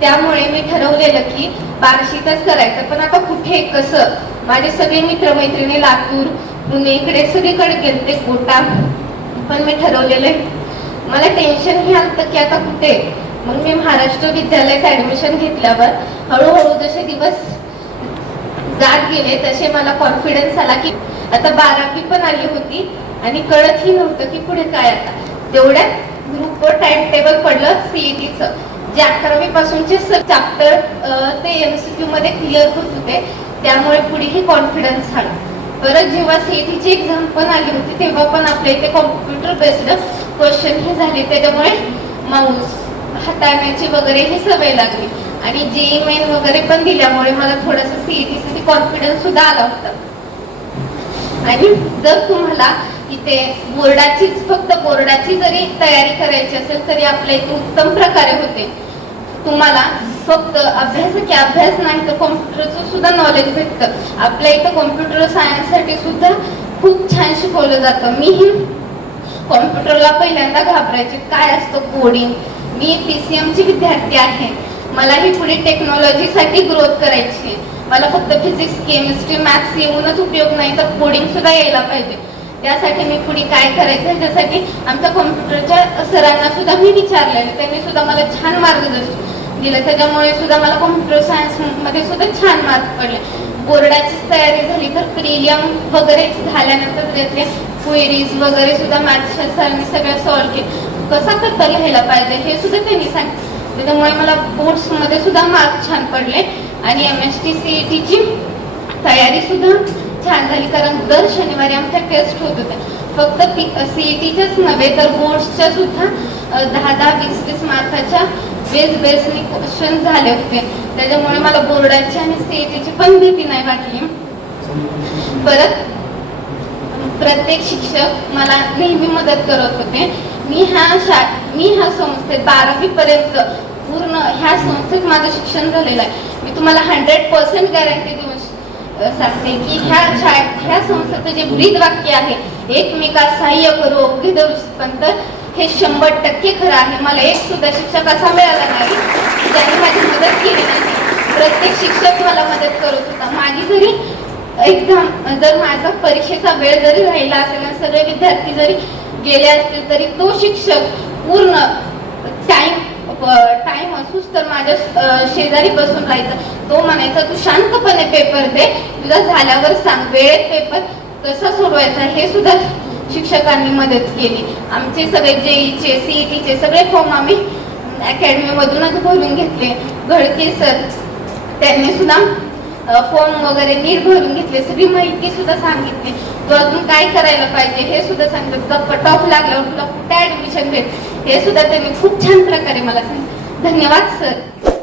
त्यामुळे मी ठरवलेलं की बार्शीतच करायचं. पण आता कुठे कसं? माझे सगळे मित्रमैत्रिणी लातूर पुणे इकडे सगळीकडे गेले गोटा पण मी ठरवलेलं आहे. मला टेन्शन हे आलं की आता कुठे? मग मी महाराष्ट्र विद्यालयात ऍडमिशन घेतल्यावर हळूहळू जसे दिवस जात गेले तसे मला कॉन्फिडन्स आला की आता बारावी पण आली होती आणि कळतही नव्हतं की पुढे काय आता. तेवढ्यात ग्रुपवर टाइम टेबल पडलं सीईटीचं जे अकरावी पासूनचे चॅप्टर ते एमसीक्यू मध्ये क्लिअर होत होते. त्यामुळे पुढेही कॉन्फिडन्स आला. परत जेव्हा सीईटीची एक्झाम पण आली होती तेव्हा पण आपल्या इथे कॉम्प्युटर बेस्ड क्वेश्चन हे झाले. त्याच्यामुळे माऊस हाताळण्याची वगैरे ही सवय लागली. आणि जेई मेन वगैरे पण दिल्यामुळे मला थोडंसं सीईटी साठी कॉन्फिडन्स सुद्धा आला होता. आणि जर तुम्हाला इथे बोर्डाचीच फक्त बोर्डाची जरी तयारी करायची असेल तरी आपल्या इथे उत्तम प्रकारे होते. तुम्हाला फक्त अभ्यास की अभ्यास नाही तर कॉम्प्युटरचं सुद्धा नॉलेज भेटतं. आपल्या इथं कॉम्प्युटर सायन्ससाठी सुद्धा खूप छान शिकवलं जातं. मीही कॉम्प्युटरला पहिल्यांदा घाबरायचे. काय असतं कोडिंग मी पी सी एमची विद्यार्थी आहे. मलाही पुढे टेक्नॉलॉजीसाठी ग्रोथ करायची. आहे मला फक्त फिजिक्स केमिस्ट्री मॅथ्स येऊनच उपयोग नाही तर कोडिंग सुद्धा यायला पाहिजे. त्यासाठी मी पुढे काय करायचं ह्याच्यासाठी आमच्या कॉम्प्युटरच्या सरांना सुद्धा मी विचारलेलं त्यांनी सुद्धा मला छान मार्गदर्शन दिलं. त्याच्यामुळे सुद्धा मला कॉम्प्युटर सायन्समध्ये सुद्धा छान मार्क पडले. बोर्डाचीच तयारी झाली तर प्रिलियम वगैरे झाल्यानंतर त्यातले क्वेरीज वगैरे सुद्धा मॅथ्स सरांनी सगळं सॉल्व्ह केलं. कसा करता लिहायला पाहिजे हे सुद्धा त्यांनी सांगितलं. त्याच्यामुळे मला बोर्ड्समध्ये सुद्धा मार्क छान पडले. आणि M S T C E टीची तयारी सुद्धा छान झाली. कारण दर शनिवारी आमच्या टेस्ट होत होत्या. फक्त पी सी ई टीच्याच नव्हे तर बोर्ड्सच्या सुद्धा दहा दहा वीस वीस मार्काच्या बेस बेसनी क्वेश्चन झाले होते. त्याच्यामुळे मला बोर्डाची आणि सी पण भीती नाही वाटली. परत प्रत्येक शिक्षक मला नेहमी मदत करत होते. मी ह्या शा मी ह्या संस्थेत बारावी पर्यंत पूर्ण ह्या संस्थेत माझं शिक्षण झालेलं आहे. मी तुम्हाला हंड्रेड पर्सेंट गॅरंटी देऊ सांगते की ह्या शा ह्या संस्थेचं जे ब्रीद वाक्य आहे एकमेकात सहाय्य करू अवघे पंत हे शंभर टक्के खरं आहे. मला एक सुद्धा शिक्षक असा मिळाला नाही ज्याने माझी मदत केली नाही. प्रत्येक शिक्षक मला मदत करत होता. माझी जरी एक्झाम जर माझा परीक्षेचा वेळ जरी राहिला असेल आणि सगळे विद्यार्थी जरी गेले असतील तरी तो शिक्षक पूर्ण टाइम टाइम असूच तर माझ्या शेजारी बसून राहायचा. तो म्हणायचा तू शांतपणे पेपर दे. तुझा झाल्यावर सांग वेळेत पेपर कसा सोडवायचा हे सुद्धा शिक्षकांनी मदत केली. आमचे सगळे जेईचे सीईटीचे सगळे फॉर्म आम्ही अकॅडमीमधूनच भरून घेतले. घडके सर त्यांनी सुद्धा फॉर्म वगैरे नीट भरून घेतले. सगळी माहिती सुद्धा सांगितली. तू अजून काय करायला पाहिजे हे सुद्धा सांगितलं. तुला कट ऑफ लागल्यावर तुला कुठे ॲडमिशन भेट? हे सुद्धा त्यांनी खूप छान प्रकारे मला सांगितलं. धन्यवाद सर